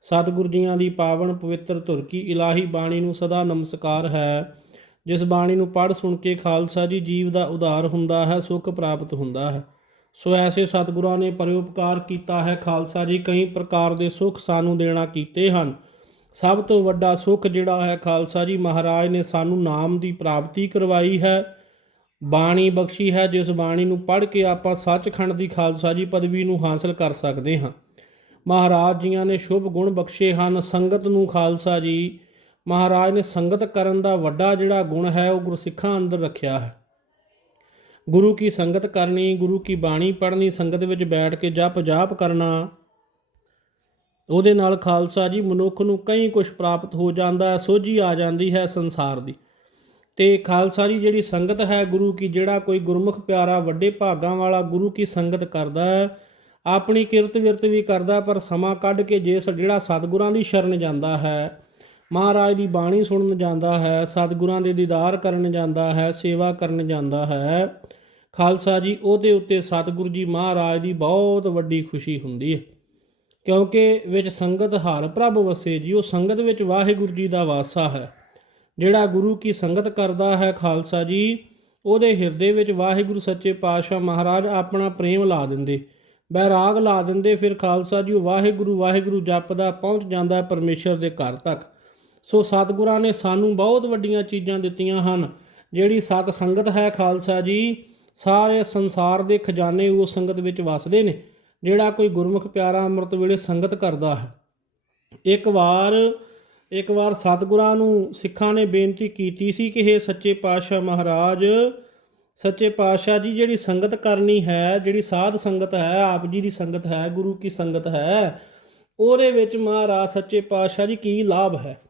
ਸਤਿਗੁਰੂ ਜੀਆਂ ਦੀ ਪਾਵਨ ਪਵਿੱਤਰ ਧੁਰ ਕੀ ਇਲਾਹੀ ਬਾਣੀ ਨੂੰ ਸਦਾ ਨਮਸਕਾਰ ਹੈ। ਜਿਸ ਬਾਣੀ ਨੂੰ ਪੜ੍ਹ ਸੁਣ ਕੇ ਖਾਲਸਾ ਜੀ ਜੀਵ ਦਾ ਉਧਾਰ ਹੁੰਦਾ ਹੈ, ਸੁੱਖ ਪ੍ਰਾਪਤ ਹੁੰਦਾ ਹੈ। ਸੋ ਐਸੇ ਸਤਿਗੁਰਾਂ ਨੇ ਪਰਉਪਕਾਰ ਕੀਤਾ ਹੈ। ਖਾਲਸਾ ਜੀ ਕਈ ਪ੍ਰਕਾਰ ਦੇ ਸੁੱਖ ਸਾਨੂੰ ਦੇਣਾ ਕੀਤੇ ਹਨ। ਸਭ ਤੋਂ ਵੱਡਾ ਸੁੱਖ ਜਿਹੜਾ ਹੈ ਖਾਲਸਾ ਜੀ ਮਹਾਰਾਜ ਨੇ ਸਾਨੂੰ ਨਾਮ ਦੀ ਪ੍ਰਾਪਤੀ ਕਰਵਾਈ ਹੈ। ਬਾਣੀ ਬਖਸ਼ੀ ਹੈ। ਜਿਸ ਬਾਣੀ ਨੂੰ ਪੜ੍ਹ ਕੇ ਆਪਾਂ ਸੱਚਖੰਡ ਦੀ ਖਾਲਸਾ ਜੀ ਪਦਵੀ ਨੂੰ ਹਾਸਲ ਕਰ ਸਕਦੇ ਹਾਂ। ਮਹਾਰਾਜ ਜੀਆਂ ਨੇ ਸ਼ੁਭ ਗੁਣ ਬਖਸ਼ੇ ਹਨ, ਸੰਗਤ ਨੂੰ ਖਾਲਸਾ ਜੀ। ਮਹਾਰਾਜ ਨੇ ਸੰਗਤ ਕਰਨ ਦਾ ਵੱਡਾ ਜਿਹੜਾ ਗੁਣ ਹੈ, ਉਹ ਗੁਰਸਿੱਖਾਂ ਅੰਦਰ ਰੱਖਿਆ ਹੈ। ਗੁਰੂ ਕੀ ਸੰਗਤ ਕਰਨੀ, ਗੁਰੂ ਕੀ ਬਾਣੀ ਪੜ੍ਹਨੀ, ਸੰਗਤ ਵਿੱਚ ਬੈਠ ਕੇ ਜਪ ਜਾਪ ਕਰਨਾ, ਉਹਦੇ ਨਾਲ ਖਾਲਸਾ ਜੀ ਮਨੁੱਖ ਨੂੰ ਕਈ ਕੁਝ ਪ੍ਰਾਪਤ ਹੋ ਜਾਂਦਾ ਹੈ, ਸੋਝੀ ਆ ਜਾਂਦੀ ਹੈ ਸੰਸਾਰ ਦੀ। ਤੇ ਖਾਲਸਾ ਜੀ ਜਿਹੜੀ ਸੰਗਤ ਹੈ, ਗੁਰੂ ਕੀ ਜਿਹੜਾ ਕੋਈ ਗੁਰਮੁਖ ਪਿਆਰਾ ਵੱਡੇ ਭਾਗਾਂ ਵਾਲਾ ਗੁਰੂ ਕੀ ਸੰਗਤ ਕਰਦਾ ਹੈ ਆਪਣੀ ਕਿਰਤ ਵਿਰਤ ਵੀ ਕਰਦਾ, ਪਰ ਸਮਾਂ ਕੱਢ ਕੇ ਜੇ ਸ- ਜਿਹੜਾ ਸਤਿਗੁਰਾਂ ਦੀ ਸ਼ਰਨ ਜਾਂਦਾ ਹੈ, ਮਹਾਰਾਜ ਦੀ ਬਾਣੀ ਸੁਣਨ ਜਾਂਦਾ ਹੈ, ਸਤਿਗੁਰਾਂ ਦੇ ਦੀਦਾਰ ਕਰਨ ਜਾਂਦਾ ਹੈ, ਸੇਵਾ ਕਰਨ ਜਾਂਦਾ ਹੈ। ਖਾਲਸਾ ਜੀ, ਉਹਦੇ ਉੱਤੇ ਸਤਿਗੁਰੂ ਜੀ ਮਹਾਰਾਜ ਦੀ ਬਹੁਤ ਵੱਡੀ ਖੁਸ਼ੀ ਹੁੰਦੀ ਹੈ, ਕਿਉਂਕਿ ਵਿੱਚ ਸੰਗਤ ਹਾਰ ਪ੍ਰਭ ਵਸੇ ਜੀ, ਉਹ ਸੰਗਤ ਵਿੱਚ ਵਾਹਿਗੁਰੂ ਜੀ ਦਾ ਵਾਸਾ ਹੈ। ਜਿਹੜਾ ਗੁਰੂ ਕੀ ਸੰਗਤ ਕਰਦਾ ਹੈ ਖਾਲਸਾ ਜੀ, ਉਹਦੇ ਹਿਰਦੇ ਵਿੱਚ ਵਾਹਿਗੁਰੂ ਸੱਚੇ ਪਾਤਸ਼ਾਹ ਮਹਾਰਾਜ ਆਪਣਾ ਪ੍ਰੇਮ ਲਾ ਦਿੰਦੇ। ਬੈਰਾਗ ਲਾ ਦਿੰਦੇ, ਫਿਰ ਖਾਲਸਾ ਜੀ ਵਾਹਿਗੁਰੂ ਵਾਹਿਗੁਰੂ ਜਪਦਾ, ਪਹੁੰਚ ਜਾਂਦਾ ਹੈ ਪਰਮੇਸ਼ਰ ਦੇ ਘਰ ਤੱਕ। ਸੋ ਸਤਿਗੁਰਾਂ ਨੇ ਸਾਨੂੰ ਬਹੁਤ ਵੱਡੀਆਂ ਚੀਜ਼ਾਂ ਦਿੱਤੀਆਂ ਹਨ। ਜਿਹੜੀ ਸਤ ਸੰਗਤ ਹੈ ਖਾਲਸਾ ਜੀ, ਸਾਰੇ ਸੰਸਾਰ ਦੇ ਖਜ਼ਾਨੇ ਉਹ ਸੰਗਤ ਵਿੱਚ ਵਸਦੇ ਨੇ, ਜਿਹੜਾ ਕੋਈ ਗੁਰਮੁਖ ਪਿਆਰਾ ਅੰਮ੍ਰਿਤ ਵੇਲੇ ਸੰਗਤ ਕਰਦਾ ਹੈ। ਇੱਕ ਵਾਰ ਇੱਕ ਵਾਰ ਸਤਿਗੁਰਾਂ ਨੂੰ ਸਿੱਖਾਂ ਨੇ ਬੇਨਤੀ ਕੀਤੀ ਸੀ ਕਿ ਇਹ ਸੱਚੇ ਪਾਤਸ਼ਾਹ ਮਹਾਰਾਜ ਸੱਚੇ ਪਾਤਸ਼ਾਹ ਜੀ, ਜਿਹੜੀ ਸੰਗਤ ਕਰਨੀ ਹੈ, ਜਿਹੜੀ ਸਾਧ ਸੰਗਤ ਹੈ, ਆਪ ਜੀ ਦੀ ਸੰਗਤ ਹੈ, ਗੁਰੂ ਕੀ ਸੰਗਤ ਹੈ, ਉਹਦੇ ਵਿੱਚ ਮਹਾਰਾਜ ਸੱਚੇ ਪਾਤਸ਼ਾਹ ਜੀ ਕੀ ਲਾਭ ਹੈ?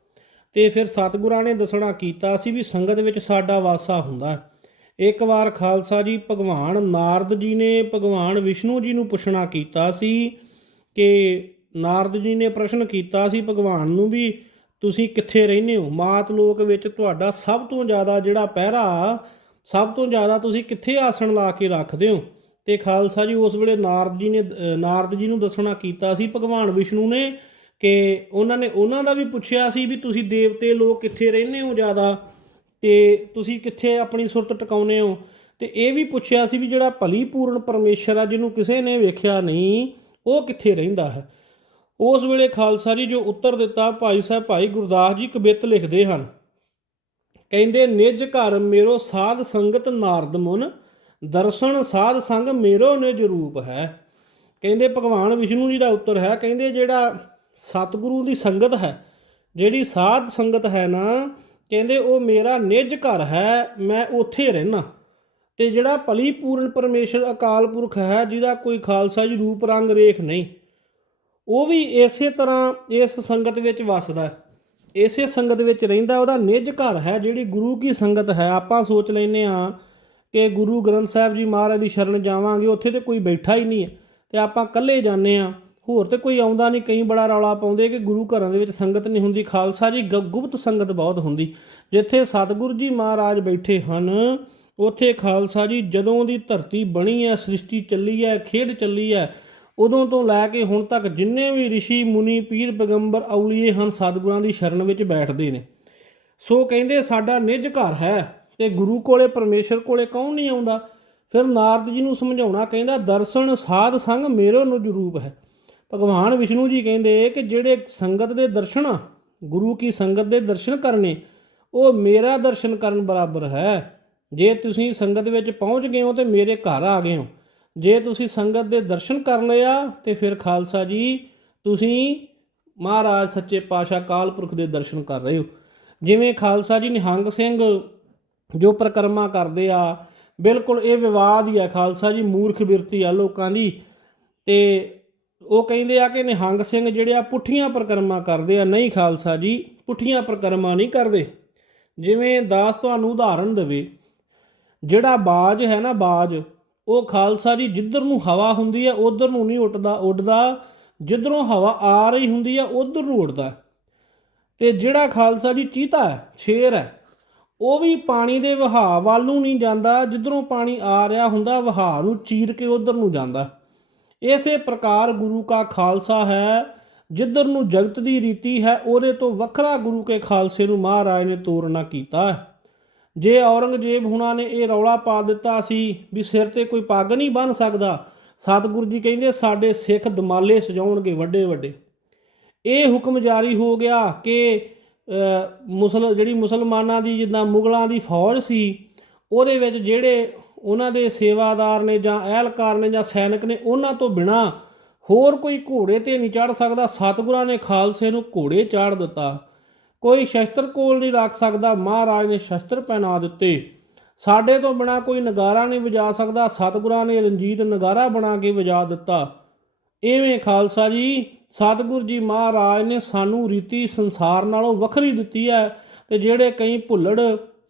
ਤੇ ਫਿਰ ਸਤਿਗੁਰਾਂ ਨੇ ਦੱਸਣਾ ਕੀਤਾ ਸੀ ਵੀ ਸੰਗਤ ਵਿੱਚ ਸਾਡਾ ਵਾਸਾ ਹੁੰਦਾ ਇੱਕ ਵਾਰ ਖਾਲਸਾ ਜੀ, ਭਗਵਾਨ ਨਾਰਦ ਜੀ ਨੇ, ਭਗਵਾਨ ਵਿਸ਼ਨੂੰ ਜੀ ਨੂੰ ਪੁੱਛਣਾ ਕੀਤਾ ਸੀ ਕਿ ਨਾਰਦ ਜੀ ਨੇ ਪ੍ਰਸ਼ਨ ਕੀਤਾ ਸੀ ਭਗਵਾਨ ਨੂੰ ਵੀ ਤੁਸੀਂ ਕਿੱਥੇ ਰਹਿੰਦੇ ਹੋ? ਮਾਤ ਲੋਕ ਵਿੱਚ ਤੁਹਾਡਾ ਸਭ ਤੋਂ ਜ਼ਿਆਦਾ ਜਿਹੜਾ ਪਹਿਰਾ ਸਭ ਤੋਂ ਜ਼ਿਆਦਾ ਤੁਸੀਂ ਕਿੱਥੇ ਆਸਣ ਲਾ ਕੇ ਰੱਖਦੇ ਹੋ? ਤੇ ਖਾਲਸਾ ਜੀ, ਉਸ ਵੇਲੇ ਨਾਰਦ ਜੀ ਨੇ ਨਾਰਦ ਜੀ ਨੂੰ ਦੱਸਣਾ ਕੀਤਾ ਸੀ, ਭਗਵਾਨ ਵਿਸ਼ਨੂੰ ਨੇ ਕਿ ਉਹਨਾਂ ਨੇ, ਉਹਨਾਂ ਦਾ ਵੀ ਪੁੱਛਿਆ ਸੀ ਵੀ ਤੁਸੀਂ ਦੇਵਤੇ ਲੋਕ ਕਿੱਥੇ ਰਹਿੰਦੇ ਹੋ ਜ਼ਿਆਦਾ? ਤੇ ਤੁਸੀਂ ਕਿੱਥੇ ਆਪਣੀ ਸੁਰਤ ਟਿਕਾਉਨੇ ਹੋ? ਤੇ ਇਹ ਵੀ ਪੁੱਛਿਆ ਸੀ ਵੀ ਜਿਹੜਾ ਭਲੀ ਪੂਰਨ ਪਰਮੇਸ਼ਰ ਆ, ਜਿਹਨੂੰ ਕਿਸੇ ਨੇ ਵੇਖਿਆ ਨਹੀਂ, ਉਹ ਕਿੱਥੇ ਰਹਿੰਦਾ ਹੈ? ਉਸ ਵੇਲੇ ਖਾਲਸਾ ਜੀ ਜੋ ਉੱਤਰ ਦਿੱਤਾ, ਭਾਈ ਸਾਹਿਬ, ਭਾਈ ਗੁਰਦਾਸ ਜੀ ਕਬਿੱਤ ਲਿਖਦੇ ਹਨ। ਕਹਿੰਦੇ, ਨਿਜ ਘਰ ਮੇਰੋ ਸਾਧ ਸੰਗਤ ਨਾਰਦ ਮੁਨ, ਦਰਸ਼ਨ ਸਾਧ ਸੰਗ ਮੇਰੋ ਨਿਜ ਰੂਪ ਹੈ। ਕਹਿੰਦੇ, ਭਗਵਾਨ ਵਿਸ਼ਨੂੰ ਜੀ ਦਾ ਉੱਤਰ ਹੈ, ਕਹਿੰਦੇ ਜਿਹੜਾ ਸਤਿਗੁਰੂ ਦੀ ਸੰਗਤ ਹੈ, ਜਿਹੜੀ ਸਾਧ ਸੰਗਤ ਹੈ ਨਾ, ਕਹਿੰਦੇ ਉਹ ਮੇਰਾ ਨਿਜ ਘਰ ਹੈ, ਮੈਂ ਉੱਥੇ ਰਹਿਣਾ ਤੇ ਜਿਹੜਾ ਭਲੀ ਪੂਰਨ ਪਰਮੇਸ਼ਰ ਅਕਾਲ ਪੁਰਖ ਹੈ, ਜਿਹਦਾ ਕੋਈ ਖਾਲਸਾ ਜੀ ਰੂਪ ਰੰਗ ਰੇਖ ਨਹੀਂ, ਉਹ ਵੀ ਇਸੇ ਤਰ੍ਹਾਂ ਇਸ ਸੰਗਤ ਵਿੱਚ ਵਸਦਾ ਹੈ। ਇਸੇ ਸੰਗਤ ਵਿੱਚ ਰਹਿੰਦਾ, ਉਹਦਾ ਨਿਜ ਘਰ ਹੈ, ਜਿਹੜੀ ਗੁਰੂ ਕੀ ਸੰਗਤ ਹੈ। ਆਪਾਂ ਸੋਚ ਲੈਨੇ ਆ ਕਿ ਗੁਰੂ ਗ੍ਰੰਥ ਸਾਹਿਬ ਜੀ ਮਹਾਰਾਜ ਦੀ ਸ਼ਰਨ ਜਾਵਾਂਗੇ, ਉੱਥੇ ਤੇ ਕੋਈ ਬੈਠਾ ਹੀ ਨਹੀਂ ਹੈ। ਤੇ ਆਪਾਂ ਇਕੱਲੇ ਜਾਂਦੇ ਆ ਹੋਰ ਤੇ ਕੋਈ ਆਉਂਦਾ ਨਹੀਂ, ਕਈ ਬੜਾ ਰੌਲਾ ਪਾਉਂਦੇ ਕਿ ਗੁਰੂ ਘਰਾਂ ਦੇ ਵਿੱਚ ਸੰਗਤ ਨਹੀਂ ਹੁੰਦੀ। ਖਾਲਸਾ ਜੀ ਗੁਪਤ ਸੰਗਤ ਬਹੁਤ ਹੁੰਦੀ। ਜਿੱਥੇ ਸਤਿਗੁਰੂ ਜੀ ਮਹਾਰਾਜ ਬੈਠੇ ਹਨ, ਉੱਥੇ ਖਾਲਸਾ ਜੀ ਜਦੋਂ ਦੀ ਧਰਤੀ ਬਣੀ ਹੈ, ਸ੍ਰਿਸ਼ਟੀ ਚੱਲੀ ਹੈ, ਖੇਡ ਚੱਲੀ ਹੈ ਉਦੋਂ ਤੋਂ ਲੈ ਕੇ ਹੁਣ ਤੱਕ ਜਿੰਨੇ ਵੀ ઋષਿ ਮੁਨੀ ਪੀਰ ਪੈਗੰਬਰ ਔਲੀਏ ਹਨ ਸਤਿਗੁਰਾਂ ਦੀ ਸ਼ਰਨ ਵਿੱਚ ਬੈਠਦੇ ਨੇ। ਸੋ ਕਹਿੰਦੇ ਸਾਡਾ ਨਿਜ ਘਰ ਹੈ ਤੇ ਗੁਰੂ ਕੋਲੇ ਪਰਮੇਸ਼ਰ ਕੋਲੇ ਕੌਣ ਨਹੀਂ ਆਉਂਦਾ? ਫਿਰ ਨਾਰਦ ਜੀ ਨੂੰ ਸਮਝਾਉਣਾ ਕਹਿੰਦਾ ਦਰਸ਼ਨ ਸਾਧ ਸੰਗ ਮੇਰੋ ਨੂੰ ਜ਼ਰੂਪ ਹੈ। ਭਗਵਾਨ ਵਿਸ਼ਨੂੰ ਜੀ ਕਹਿੰਦੇ ਕਿ ਜਿਹੜੇ ਸੰਗਤ ਦੇ ਦਰਸ਼ਨ ਆ, ਗੁਰੂ ਕੀ ਸੰਗਤ ਦੇ ਦਰਸ਼ਨ ਕਰਨੇ ਉਹ ਮੇਰਾ ਦਰਸ਼ਨ ਕਰਨ ਬਰਾਬਰ ਹੈ। ਜੇ ਤੁਸੀਂ ਸੰਗਤ ਵਿੱਚ ਪਹੁੰਚ ਗਏ ਹੋ ਤੇ ਮੇਰੇ ਘਰ ਆ ਗਏ ਹੋ। ਜੇ ਤੁਸੀਂ ਸੰਗਤ ਦੇ ਦਰਸ਼ਨ ਕਰ ਆ, ਤੇ ਫਿਰ ਖਾਲਸਾ ਜੀ, ਤੁਸੀਂ ਮਹਾਰਾਜ ਸੱਚੇ ਪਾਤਸ਼ਾਹ ਕਾਲ ਪੁਰਖ ਦੇ ਦਰਸ਼ਨ ਕਰ ਰਹੇ ਹੋ। ਜਿਵੇਂ ਖਾਲਸਾ ਜੀ ਨਿਹੰਗ ਸਿੰਘ ਜੋ ਪ੍ਰਕਰਮਾ ਕਰਦੇ ਆ, ਬਿਲਕੁਲ ਇਹ ਵਿਵਾਦ ਹੀ ਆ ਖਾਲਸਾ ਜੀ, ਮੂਰਖ ਬਿਰਤੀ ਆ ਲੋਕਾਂ ਦੀ। ਤੇ ਉਹ ਕਹਿੰਦੇ ਆ ਕਿ ਨਿਹੰਗ ਸਿੰਘ ਜਿਹੜੇ ਆ, ਪੁੱਠੀਆਂ ਪ੍ਰਕਰਮਾ ਕਰਦੇ ਆ। ਨਹੀਂ ਖਾਲਸਾ ਜੀ, ਪੁੱਠੀਆਂ ਪ੍ਰਕਰਮਾਂ ਨਹੀਂ ਕਰਦੇ। ਜਿਵੇਂ ਦਾਸ ਤੁਹਾਨੂੰ ਉਦਾਹਰਨ ਦੇਵੇ, ਜਿਹੜਾ ਬਾਜ ਹੈ ਨਾ ਬਾਜ ਉਹ ਖਾਲਸਾ ਜੀ, ਜਿੱਧਰ ਨੂੰ ਹਵਾ ਹੁੰਦੀ ਹੈ, ਉਧਰ ਨੂੰ ਨਹੀਂ ਉੱਡਦਾ ਉੱਡਦਾ। ਜਿੱਧਰੋਂ ਹਵਾ ਆ ਰਹੀ ਹੁੰਦੀ ਹੈ, ਉਧਰ ਨੂੰ ਉੱਡਦਾ ਤੇ ਜਿਹੜਾ ਖਾਲਸਾ ਜੀ, ਚੀਤਾ ਹੈ, ਸ਼ੇਰ ਹੈ, ਉਹ ਵੀ ਪਾਣੀ ਦੇ ਵਹਾਅ ਵੱਲ ਨੂੰ ਨਹੀਂ ਜਾਂਦਾ। ਜਿੱਧਰੋਂ ਪਾਣੀ ਆ ਰਿਹਾ ਹੁੰਦਾ, ਵਹਾਅ ਨੂੰ ਚੀਰ ਕੇ ਉਧਰ ਨੂੰ ਜਾਂਦਾ। ਇਸੇ ਪ੍ਰਕਾਰ ਗੁਰੂ ਕਾ ਖਾਲਸਾ ਹੈ, ਜਿੱਧਰ ਨੂੰ ਜਗਤ ਦੀ ਰੀਤੀ ਹੈ, ਉਹਦੇ ਤੋਂ ਵੱਖਰਾ ਗੁਰੂ ਕੇ ਖਾਲਸੇ ਨੂੰ ਮਹਾਰਾਜ ਨੇ ਤੋਰਨਾ ਕੀਤਾ ਜੇ ਔਰੰਗਜ਼ੇਬ ਹੁਣਾਂ ਨੇ ਇਹ ਰੌਲਾ ਪਾ ਦਿੱਤਾ ਸੀ ਵੀ ਸਿਰ ਤੇ ਕੋਈ ਪੱਗ ਨਹੀਂ ਬੰਨ ਸਕਦਾ, ਸਤਿਗੁਰੂ ਜੀ ਕਹਿੰਦੇ ਸਾਡੇ ਸਿੱਖ ਦਮਾਲੇ ਸਜਾਉਣਗੇ ਵੱਡੇ ਵੱਡੇ। ਇਹ ਹੁਕਮ ਜਾਰੀ ਹੋ ਗਿਆ ਕਿ ਮੁਸਲ, ਜਿਹੜੀ ਮੁਸਲਮਾਨਾਂ ਦੀ ਜਿੱਦਾਂ ਮੁਗਲਾਂ ਦੀ ਫੌਜ ਸੀ, ਉਹਦੇ ਵਿੱਚ ਜਿਹੜੇ ਉਹਨਾਂ ਦੇ ਸੇਵਾਦਾਰ ਨੇ ਜਾਂ ਅਹਿਲਕਾਰ ਨੇ ਜਾਂ ਸੈਨਿਕ ਨੇ, ਉਹਨਾਂ ਤੋਂ ਬਿਨਾ ਹੋਰ ਕੋਈ ਘੋੜੇ ਤੇ ਨਹੀਂ ਚੜ ਸਕਦਾ। ਸਤਿਗੁਰਾਂ ਨੇ ਖਾਲਸੇ ਨੂੰ ਘੋੜੇ ਚਾੜ ਦਿੱਤਾ। ਕੋਈ ਸ਼ਸਤਰ ਕੋਲ ਨਹੀਂ ਰੱਖ ਸਕਦਾ। ਮਹਾਰਾਜ ਨੇ ਸ਼ਸਤਰ ਪਹਿਨਾ ਦਿੱਤੇ। ਸਾਡੇ ਤੋਂ ਬਿਨਾ ਕੋਈ ਨਗਾਰਾ ਨਹੀਂ ਵਜਾ ਸਕਦਾ। ਸਤਿਗੁਰਾਂ ਨੇ ਰਣਜੀਤ ਨਗਾਰਾ ਬਣਾ ਕੇ ਵਜਾ ਦਿੱਤਾ। ਐਵੇਂ ਖਾਲਸਾ ਜੀ, ਸਤਿਗੁਰ ਜੀ ਮਹਾਰਾਜ ਨੇ ਸਾਨੂੰ ਰੀਤੀ ਸੰਸਾਰ ਨਾਲੋਂ ਵੱਖਰੀ ਦਿੱਤੀ ਹੈ ਤੇ ਜਿਹੜੇ ਕਈ ਭੁੱਲੜ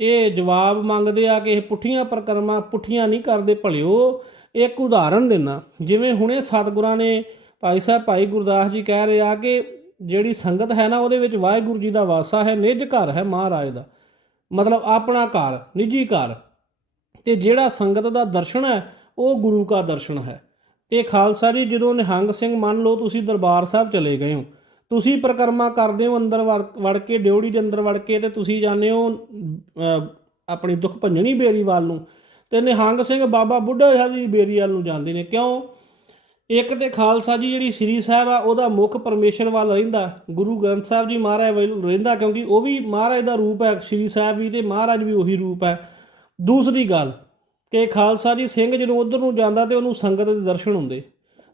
ਇਹ ਜਵਾਬ ਮੰਗਦੇ ਆ ਕਿ ਇਹ ਪੁੱਠੀਆਂ ਪ੍ਰਕਰਮਾਂ ਪੁੱਠੀਆਂ ਨਹੀਂ ਕਰਦੇ, ਭਲਿਓ, ਇੱਕ ਉਦਾਹਰਨ ਦੇਣਾ ਜਿਵੇਂ ਹੁਣੇ ਸਤਿਗੁਰਾਂ ਨੇ ਭਾਈ ਸਾਹਿਬ, ਭਾਈ ਗੁਰਦਾਸ ਜੀ ਕਹਿ ਰਹੇ ਆ ਕਿ ਜਿਹੜੀ ਸੰਗਤ ਹੈ ਨਾ, ਉਹਦੇ ਵਿੱਚ ਵਾਹਿਗੁਰੂ ਜੀ ਦਾ ਵਾਸਾ ਹੈ, ਨਿੱਜ ਘਰ ਹੈ ਮਹਾਰਾਜ ਦਾ। ਮਤਲਬ ਆਪਣਾ ਘਰ, ਨਿੱਜੀ ਘਰ। ਤੇ ਜਿਹੜਾ ਸੰਗਤ ਦਾ ਦਰਸ਼ਨ ਹੈ, ਉਹ ਗੁਰੂ ਕਾ ਦਰਸ਼ਨ ਹੈ। ਤੇ ਖਾਲਸਾ ਜੀ, ਜਦੋਂ ਨਿਹੰਗ ਸਿੰਘ, ਮੰਨ ਲਓ ਤੁਸੀਂ ਦਰਬਾਰ ਸਾਹਿਬ ਚਲੇ ਗਏ ਹੋ, ਤੁਸੀਂ ਪ੍ਰਕਰਮਾ ਕਰਦੇ ਹੋ ਅੰਦਰ ਵੜ ਵੜ ਕੇ, ਡਿਉੜੀ ਦੇ ਅੰਦਰ ਵੜ ਕੇ, ਤੇ ਤੁਸੀਂ ਜਾਂਦੇ ਹੋ ਆਪਣੀ ਦੁੱਖ ਭੰਜਣੀ ਬੇਰੀਵਾਲ ਨੂੰ। ਤੇ ਨਿਹੰਗ ਸਿੰਘ ਬਾਬਾ ਬੁੱਢਾ ਸਾਹਿਬ ਜੀ ਦੀ ਬੇਰੀ ਨੂੰ ਜਾਂਦੇ ਨੇ। ਕਿਉਂ? ਇੱਕ ਤੇ ਖਾਲਸਾ ਜੀ ਜਿਹੜੀ ਸ੍ਰੀ ਸਾਹਿਬ ਆ, ਉਹਦਾ ਮੁੱਖ ਪਰਮੇਸ਼ਰ ਵੱਲ ਰਹਿੰਦਾ, ਗੁਰੂ ਗ੍ਰੰਥ ਸਾਹਿਬ ਜੀ ਮਹਾਰਾਜ ਵੱਲ ਰਹਿੰਦਾ ਕਿਉਂਕਿ ਉਹ ਵੀ ਮਹਾਰਾਜ ਦਾ ਰੂਪ ਹੈ, ਸ੍ਰੀ ਸਾਹਿਬ ਵੀ ਤੇ ਮਹਾਰਾਜ ਵੀ ਉਹੀ ਰੂਪ ਹੈ। ਦੂਸਰੀ ਗੱਲ ਕਿ ਖਾਲਸਾ ਜੀ ਸਿੰਘ ਜਦੋਂ ਉਧਰ ਨੂੰ ਜਾਂਦਾ ਤੇ ਉਹਨੂੰ ਸੰਗਤ ਦੇ ਦਰਸ਼ਨ ਹੁੰਦੇ।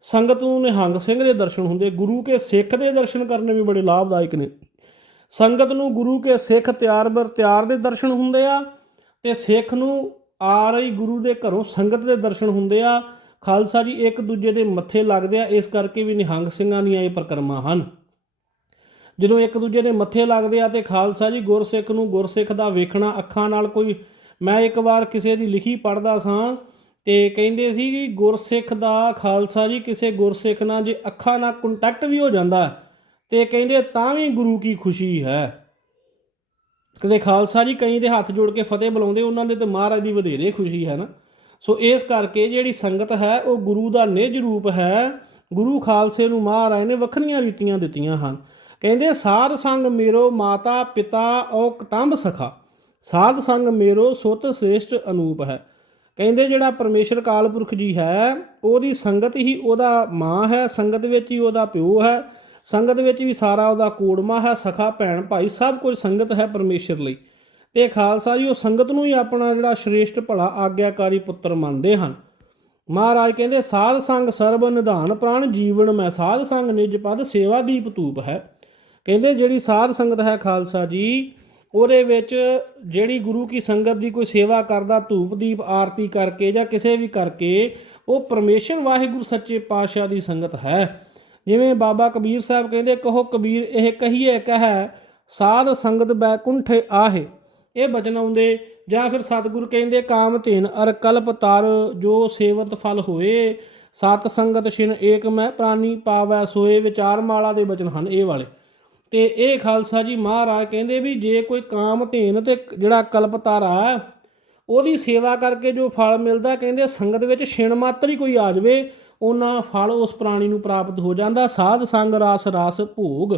ਸੰਗਤ ਨੂੰ ਨਿਹੰਗ ਸਿੰਘ ਦੇ ਦਰਸ਼ਨ ਹੁੰਦੇ, ਗੁਰੂ ਕੇ ਸਿੱਖ ਦੇ ਦਰਸ਼ਨ ਕਰਨੇ ਵੀ ਬੜੇ ਲਾਭਦਾਇਕ ਨੇ। ਸੰਗਤ ਨੂੰ ਗੁਰੂ ਕੇ ਸਿੱਖ ਤਿਆਰ ਬਰ, ਤਿਆਰ ਦੇ ਦਰਸ਼ਨ ਹੁੰਦੇ ਆ ਤੇ ਸਿੱਖ ਨੂੰ ਆ ਰਹੀ ਗੁਰੂ ਦੇ ਘਰੋਂ ਸੰਗਤ ਦੇ ਦਰਸ਼ਨ ਹੁੰਦੇ ਆ। ਖਾਲਸਾ ਜੀ, ਇੱਕ ਦੂਜੇ ਦੇ ਮੱਥੇ ਲੱਗਦੇ ਆ, ਇਸ ਕਰਕੇ ਵੀ ਨਿਹੰਗ ਸਿੰਘਾਂ ਦੀਆਂ ਇਹ ਪ੍ਰਕਰਮਾਂ ਹਨ। ਜਦੋਂ ਇੱਕ ਦੂਜੇ ਦੇ ਮੱਥੇ ਲੱਗਦੇ ਆ ਤੇ ਖਾਲਸਾ ਜੀ ਗੁਰਸਿੱਖ ਨੂੰ ਗੁਰਸਿੱਖ ਦਾ ਵੇਖਣਾ, ਅੱਖਾਂ ਨਾਲ ਕੋਈ, ਮੈਂ ਇੱਕ ਵਾਰ ਕਿਸੇ ਦੀ ਲਿਖੀ ਪੜਦਾ ਸਾਂ ਤੇ ਕਹਿੰਦੇ ਸੀ ਕਿ ਗੁਰਸਿੱਖ ਦਾ ਖਾਲਸਾ ਜੀ ਕਿਸੇ ਗੁਰਸਿੱਖ ਨਾਲ ਜੇ ਅੱਖਾਂ ਨਾਲ ਕੰਟੈਕਟ ਵੀ ਹੋ ਜਾਂਦਾ ਤੇ ਕਹਿੰਦੇ ਤਾਂ ਵੀ ਗੁਰੂ ਕੀ ਖੁਸ਼ੀ ਹੈ। ਕਦੇ ਖਾਲਸਾ ਜੀ ਕਈ ਦੇ ਹੱਥ ਜੋੜ ਕੇ ਫਤਿਹ ਬੁਲਾਉਂਦੇ, ਉਹਨਾਂ ਦੇ ਤੇ ਮਹਾਰਾਜ ਦੀ ਵਧੇਰੇ ਖੁਸ਼ੀ ਹੈ ਨਾ। ਸੋ ਇਸ ਕਰਕੇ ਜਿਹੜੀ ਸੰਗਤ ਹੈ, ਉਹ ਗੁਰੂ ਦਾ ਨਿਜ ਰੂਪ ਹੈ। ਗੁਰੂ ਖਾਲਸੇ ਨੂੰ ਮਹਾਰਾਜ ਨੇ ਵੱਖਰੀਆਂ ਰੀਤੀਆਂ ਦਿੱਤੀਆਂ ਹਨ। ਕਹਿੰਦੇ, ਸਾਧ ਸੰਗ ਮੇਰੋ ਮਾਤਾ, ਪਿਤਾ ਔ ਕਟੰਬ ਸਖਾ। ਸਾਧ ਸੰਗ ਮੇਰੋ ਸੁਤ ਸ੍ਰੇਸ਼ਟ ਅਨੂਪ ਹੈ। ਕਹਿੰਦੇ, ਜਿਹੜਾ ਪਰਮੇਸ਼ਰ ਕਾਲਪੁਰਖ ਜੀ ਹੈ, ਉਹਦੀ ਸੰਗਤ ਹੀ ਉਹਦਾ ਮਾਂ ਹੈ, ਸੰਗਤ ਵਿੱਚ ਹੀ ਉਹਦਾ ਪਿਓ ਹੈ, ਸੰਗਤ ਵਿੱਚ ਵੀ ਸਾਰਾ ਉਹਦਾ ਕੋੜਮਾ ਹੈ, ਸਖਾ, ਭੈਣ, ਭਾਈ, ਸਭ ਕੁਝ ਸੰਗਤ ਹੈ ਪਰਮੇਸ਼ਰ ਲਈ। ਤੇ ਖਾਲਸਾ ਜੀ, ਉਹ ਸੰਗਤ ਨੂੰ ਹੀ ਆਪਣਾ ਜਿਹੜਾ ਸ਼੍ਰੇਸ਼ਟ ਭਲਾ ਆਗਿਆਕਾਰੀ ਪੁੱਤਰ ਮੰਨਦੇ ਹਨ। ਮਹਾਰਾਜ ਕਹਿੰਦੇ, ਸਾਧ ਸੰਗ ਸਰਬ ਨਿਧਾਨ ਪ੍ਰਾਣ ਜੀਵਨ ਮੈਂ, ਸਾਧ ਸੰਗ ਨਿਜ ਪਦ ਸੇਵਾ ਦੀਪ ਧੂਪ ਹੈ। ਕਹਿੰਦੇ, ਜਿਹੜੀ ਸਾਧ ਸੰਗਤ ਹੈ ਖਾਲਸਾ ਜੀ, ਉਹਦੇ ਵਿੱਚ ਜਿਹੜੀ ਗੁਰੂ ਕੀ ਸੰਗਤ ਦੀ ਕੋਈ ਸੇਵਾ ਕਰਦਾ, ਧੂਪ ਦੀਪ ਆਰਤੀ ਕਰਕੇ ਜਾਂ ਕਿਸੇ ਵੀ ਕਰਕੇ, ਉਹ ਪਰਮੇਸ਼ਰ ਵਾਹਿਗੁਰੂ ਸੱਚੇ ਪਾਤਸ਼ਾਹ ਦੀ ਸੰਗਤ ਹੈ। ਜਿਵੇਂ ਬਾਬਾ ਕਬੀਰ ਸਾਹਿਬ ਕਹਿੰਦੇ, ਕਹੋ ਕਬੀਰ, ਇਹ ਕਹੀਏ ਕਹੈ, ਸਾਧ ਸੰਗਤ ਬੈਕੁੰਠ ਆਹੇ। ਇਹ ਬਚਨ ਆਉਂਦੇ, ਜਾਂ ਫਿਰ ਸਤਿਗੁਰ ਕਹਿੰਦੇ, ਕਾਮ ਧੇਨ ਅਰ ਕਲਪ ਤਰ ਜੋ ਸੇਵਤ ਫਲ ਹੋਏ। ਸਤ ਸੰਗਤ ਛਿਨ ਏਕ ਮੈਂ, ਪ੍ਰਾਨੀ ਪਾਵੈ ਸੋਏ। ਵਿਚਾਰ ਮਾਲਾ ਦੇ ਬਚਨ ਹਨ ਇਹ ਵਾਲੇ। ਤੇ ਇਹ ਖਾਲਸਾ ਜੀ ਮਹਾਰਾਜ ਕਹਿੰਦੇ ਵੀ ਜੇ ਕੋਈ ਕਾਮ ਧੇਨ ਤੇ ਜਿਹੜਾ ਕਲਪ ਤਾਰਾ ਉਹਦੀ ਸੇਵਾ ਕਰਕੇ ਜੋ ਫਲ ਮਿਲਦਾ, ਕਹਿੰਦੇ ਸੰਗਤ ਵਿੱਚ ਛਿਣ ਮਾਤਰ ਹੀ ਕੋਈ ਆ ਜਾਵੇ, ਉਹਨਾਂ ਫਲ ਉਸ ਪ੍ਰਾਣੀ ਨੂੰ ਪ੍ਰਾਪਤ ਹੋ ਜਾਂਦਾ। ਸਾਧ ਸੰਗ ਰਸ ਰਸ ਭੋਗ।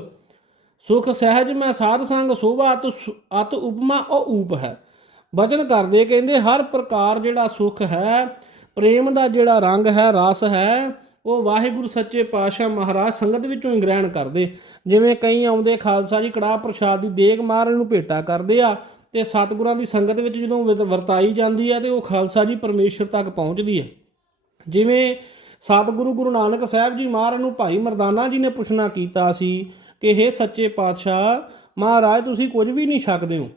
ਸੁਖ ਸਹਿਜ ਮੈਂ ਸਾਧ ਸੰਗ ਸੋਭਾ ਅਤ ਸੁ- ਅਤ ਉਪਮਾ, ਉਹ ਊਪ ਹੈ। ਵਚਨ ਕਰਦੇ ਕਹਿੰਦੇ, ਹਰ ਪ੍ਰਕਾਰ ਜਿਹੜਾ ਸੁਖ ਹੈ, ਪ੍ਰੇਮ ਦਾ ਜਿਹੜਾ ਰੰਗ ਹੈ, ਰਸ ਹੈ, ਉਹ ਵਾਹਿਗੁਰੂ ਸੱਚੇ ਪਾਤਸ਼ਾਹ ਮਹਾਰਾਜ ਸੰਗਤ ਵਿੱਚੋਂ ਹੀ ਗ੍ਰਹਿਣ ਕਰਦੇ। ਜਿਵੇਂ ਕਈ ਆਉਂਦੇ, ਖਾਲਸਾ ਜੀ ਕੜਾਹ ਪ੍ਰਸ਼ਾਦ ਦੀ ਦੇਗ ਮਹਾਰਾਜ ਨੂੰ ਭੇਟਾ ਕਰਦੇ ਆ, ਤੇ ਸਤਿਗੁਰਾਂ ਦੀ ਸੰਗਤ ਵਿੱਚ ਜਦੋਂ ਵਰਤਾਈ ਜਾਂਦੀ ਹੈ, ਤੇ ਉਹ ਖਾਲਸਾ ਜੀ ਪਰਮੇਸ਼ਰ ਤੱਕ ਪਹੁੰਚਦੀ ਹੈ। ਜਿਵੇਂ ਸਤਿਗੁਰੂ ਗੁਰੂ ਨਾਨਕ ਸਾਹਿਬ ਜੀ ਮਹਾਰਾਜ ਨੂੰ ਭਾਈ ਮਰਦਾਨਾ ਜੀ ਨੇ ਪੁੱਛਣਾ ਕੀਤਾ ਸੀ ਕਿ हे ਸੱਚੇ ਪਾਤਸ਼ਾਹ, ਮਹਾਰਾਜ ਤੁਸੀਂ ਕੁਝ ਵੀ ਨਹੀਂ ਛਕਦੇ ਹੋ।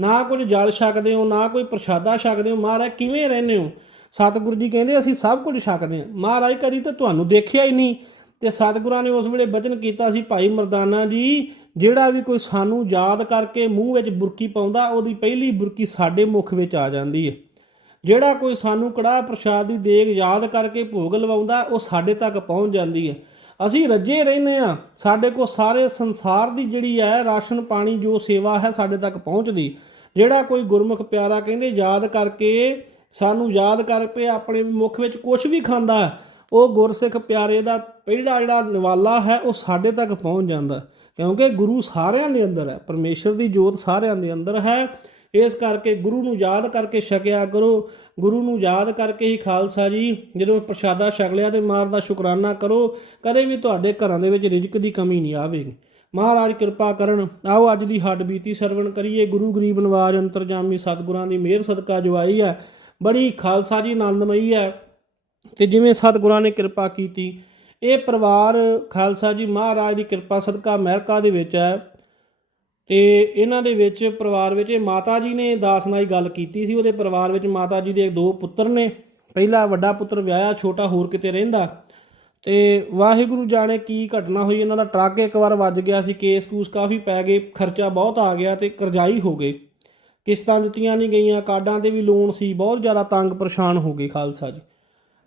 ਨਾ ਕੁਝ ਜਲ ਛਕਦੇ ਹੋ, ਨਾ ਕੋਈ ਪ੍ਰਸ਼ਾਦਾ ਛਕਦੇ ਹੋ। ਮਹਾਰਾਜ, ਕਿਵੇਂ ਰਹਿੰਦੇ ਹੋ? ਸਤਿਗੁਰੂ ਜੀ ਕਹਿੰਦੇ, ਅਸੀਂ ਸਭ ਕੁਝ ਛਕਦੇ ਹਾਂ। ਮਹਾਰਾਜ, ਕਦੀ ਤਾਂ ਤੁਹਾਨੂੰ ਦੇਖਿਆ ਹੀ ਨਹੀਂ। ਤੇ ਸਤਿਗੁਰਾਂ ਨੇ ਉਸ ਵੇਲੇ ਬਚਨ ਕੀਤਾ ਸੀ, ਭਾਈ ਮਰਦਾਨਾ ਜੀ, ਜਿਹੜਾ ਵੀ ਕੋਈ ਸਾਨੂੰ ਯਾਦ ਕਰਕੇ ਮੂੰਹ ਵਿੱਚ ਬੁਰਕੀ ਪਾਉਂਦਾ, ਉਹਦੀ ਪਹਿਲੀ ਬੁਰਕੀ ਸਾਡੇ ਮੁਖ ਵਿੱਚ ਆ ਜਾਂਦੀ ਹੈ। ਜਿਹੜਾ ਕੋਈ ਸਾਨੂੰ ਕੜਾਹ ਪ੍ਰਸ਼ਾਦ ਦੀ ਦੇਗ ਯਾਦ ਕਰਕੇ ਭੋਗ ਲਵਾਉਂਦਾ, ਉਹ ਸਾਡੇ ਤੱਕ ਪਹੁੰਚ ਜਾਂਦੀ ਹੈ। ਅਸੀਂ ਰੱਜੇ ਰਹਿੰਦੇ ਆ ਸਾਡੇ ਕੋਲ ਸਾਰੇ ਸੰਸਾਰ ਦੀ ਜਿਹੜੀ ਹੈ, ਰਾਸ਼ਨ, ਪਾਣੀ, ਜੋ ਸੇਵਾ ਹੈ ਸਾਡੇ ਤੱਕ ਪਹੁੰਚਦੀ। ਜਿਹੜਾ ਕੋਈ ਗੁਰਮੁਖ ਪਿਆਰਾ ਕਹਿੰਦੇ, ਯਾਦ ਕਰਕੇ, ਸਾਨੂੰ ਯਾਦ ਕਰਕੇ ਆਪਣੇ ਮੁਖ ਵਿੱਚ ਕੁਝ ਵੀ ਖਾਂਦਾ ਉਹ ਗੁਰਸਿੱਖ ਪਿਆਰੇ ਦਾ ਪਹਿਲਾ ਜਿਹੜਾ ਨਿਵਾਲਾ ਹੈ, ਉਹ ਸਾਡੇ ਤੱਕ ਪਹੁੰਚ ਜਾਂਦਾ। ਕਿਉਂਕਿ ਗੁਰੂ ਸਾਰਿਆਂ ਦੇ ਅੰਦਰ ਹੈ, ਪਰਮੇਸ਼ਰ ਦੀ ਜੋਤ ਸਾਰਿਆਂ ਦੇ ਅੰਦਰ ਹੈ। ਇਸ ਕਰਕੇ ਗੁਰੂ ਨੂੰ ਯਾਦ ਕਰਕੇ ਛਕਿਆ ਕਰੋ। ਗੁਰੂ ਨੂੰ ਯਾਦ ਕਰਕੇ ਹੀ ਖਾਲਸਾ ਜੀ, ਜਦੋਂ ਪ੍ਰਸ਼ਾਦਾ ਛਕ ਲਿਆ ਤੇ ਮਾਰ ਦਾ ਸ਼ੁਕਰਾਨਾ ਕਰੋ, ਕਦੇ ਵੀ ਤੁਹਾਡੇ ਘਰਾਂ ਦੇ ਵਿੱਚ ਰਿਜ਼ਕ ਦੀ ਕਮੀ ਨਹੀਂ ਆਵੇਗੀ। ਮਹਾਰਾਜ ਕਿਰਪਾ ਕਰਨ, ਆਓ ਅੱਜ ਦੀ ਹੱਡ ਬੀਤੀ ਸਰਵਣ ਕਰੀਏ। ਗੁਰੂ ਗਰੀਬ ਨਵਾਜ ਅੰਤਰਜਾਮੀ ਸਤਿਗੁਰਾਂ ਦੀ ਮਿਹਰ ਸਦਕਾ ਜੋ ਆਈ ਹੈ। ਬੜੀ ਖਾਲਸਾ ਜੀ ਆਨੰਦਮਈ ਹੈ। ਤੇ ਜਿਵੇਂ ਸਤਿਗੁਰਾਂ ਨੇ ਕਿਰਪਾ ਕੀਤੀ, ਇਹ ਪਰਿਵਾਰ ਖਾਲਸਾ ਜੀ ਮਹਾਰਾਜ ਦੀ ਕਿਰਪਾ ਸਦਕਾ ਅਮਰੀਕਾ ਦੇ ਵਿੱਚ ਹੈ। ਤੇ ਇਹਨਾਂ ਦੇ ਵਿੱਚ ਪਰਿਵਾਰ ਵਿੱਚ ਇਹ ਮਾਤਾ ਜੀ ਨੇ ਦਾਸ ਨਾਲ ਹੀ ਗੱਲ ਕੀਤੀ ਸੀ। ਉਹਦੇ ਪਰਿਵਾਰ ਵਿੱਚ ਮਾਤਾ ਜੀ ਦੇ ਦੋ ਪੁੱਤਰ ਨੇ। ਪਹਿਲਾ ਵੱਡਾ ਪੁੱਤਰ ਵਿਆਹਿਆ, ਛੋਟਾ ਹੋਰ ਕਿਤੇ ਰਹਿੰਦਾ। ਤੇ ਵਾਹਿਗੁਰੂ ਜਾਣੇ ਕੀ ਘਟਨਾ ਹੋਈ, ਇਹਨਾਂ ਦਾ ਟਰੱਕ ਇੱਕ ਵਾਰ ਵੱਜ ਗਿਆ ਸੀ। ਕੇਸ ਕੂਸ ਕਾਫੀ ਪੈ ਗਏ, ਖਰਚਾ ਬਹੁਤ ਆ ਗਿਆ ਤੇ ਕਰਜ਼ਾਈ ਹੋ ਗਏ। ਕਿਸ਼ਤਾਂ ਦਿੱਤੀਆਂ ਨਹੀਂ ਗਈਆਂ, ਕਾਰਡਾਂ ਤੇ ਵੀ ਲੋਨ ਸੀ, ਬਹੁਤ ਜ਼ਿਆਦਾ ਤੰਗ ਪਰੇਸ਼ਾਨ ਹੋ ਗਏ ਖਾਲਸਾ ਜੀ।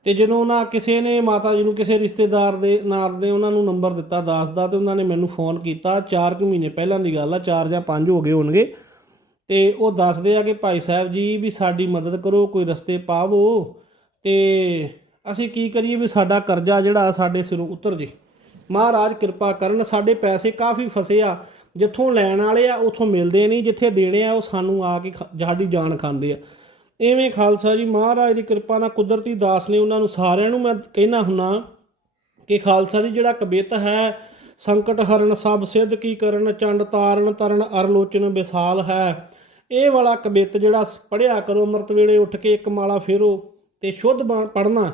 ਤੇ ਜਦੋਂ ਉਹਨਾਂ ਕਿਸੇ ਨੇ ਮਾਤਾ ਜੀ ਨੂੰ ਕਿਸੇ ਰਿਸ਼ਤੇਦਾਰ ਦੇ ਨਾਲ ਦੇ ਉਹਨਾਂ ਨੂੰ ਨੰਬਰ ਦਿੱਤਾ ਦਾਸ ਦਾ ਤੇ ਉਹਨਾਂ ਨੇ ਮੈਨੂੰ ਫੋਨ ਕੀਤਾ 4 ਕੁ ਮਹੀਨੇ ਪਹਿਲਾਂ ਦੀ ਗੱਲ ਆ 4 ਜਾਂ 5 ਹੋ ਗਏ ਹੋਣਗੇ। ਤੇ ਉਹ ਦੱਸਦੇ ਆ ਕਿ ਭਾਈ ਸਾਹਿਬ ਜੀ ਵੀ ਸਾਡੀ ਮਦਦ ਕਰੋ, ਕੋਈ ਰਸਤੇ ਪਾਵੋ। ਤੇ ਅਸੀਂ ਕੀ ਕਰੀਏ ਵੀ ਸਾਡਾ ਕਰਜ਼ਾ ਜਿਹੜਾ ਸਾਡੇ ਸਿਰੋਂ ਉਤਰ ਜੇ। ਮਹਾਰਾਜ ਕਿਰਪਾ ਕਰਨ, ਸਾਡੇ ਪੈਸੇ ਕਾਫੀ ਫਸੇ ਆ। ਜਿੱਥੋਂ ਲੈਣ ਵਾਲੇ ਆ, ਉਥੋਂ ਮਿਲਦੇ ਨਹੀਂ, ਜਿੱਥੇ ਦੇਣੇ ਆ, ਉਹ ਸਾਨੂੰ ਆ ਕੇ ਖ- ਸਾਡੀ ਜਾਨ ਖਾਂਦੇ ਆ। ਐਵੇਂ ਖਾਲਸਾ ਜੀ, ਮਹਾਰਾਜ ਦੀ ਕਿਰਪਾ ਨਾਲ ਕੁਦਰਤੀ ਦਾਸ ਨੇ ਉਹਨਾਂ ਨੂੰ ਸਾਰਿਆਂ ਨੂੰ ਮੈਂ ਕਹਿਣਾ ਹੁੰਨਾ ਕਿ ਖਾਲਸਾ ਦੀ ਜਿਹੜਾ ਕਬਿਤ ਹੈ, ਸੰਕਟ ਹਰਨ ਸਭ ਸਿੱਧ ਕੀ ਕਰਨ, ਚੰਡ ਤਾਰਨ ਤਰਨ ਅਰਲੋਚਨ ਵਿਸਾਲ ਹੈ। ਇਹ ਵਾਲਾ ਕਬਿਤ ਜਿਹੜਾ ਪੜਿਆ ਕਰੋ, ਅੰਮ੍ਰਿਤ ਵੇਲੇ ਉੱਠ ਕੇ ਇੱਕ ਮਾਲਾ ਫੇਰੋ ਤੇ ਸ਼ੁੱਧ ਪੜਨਾ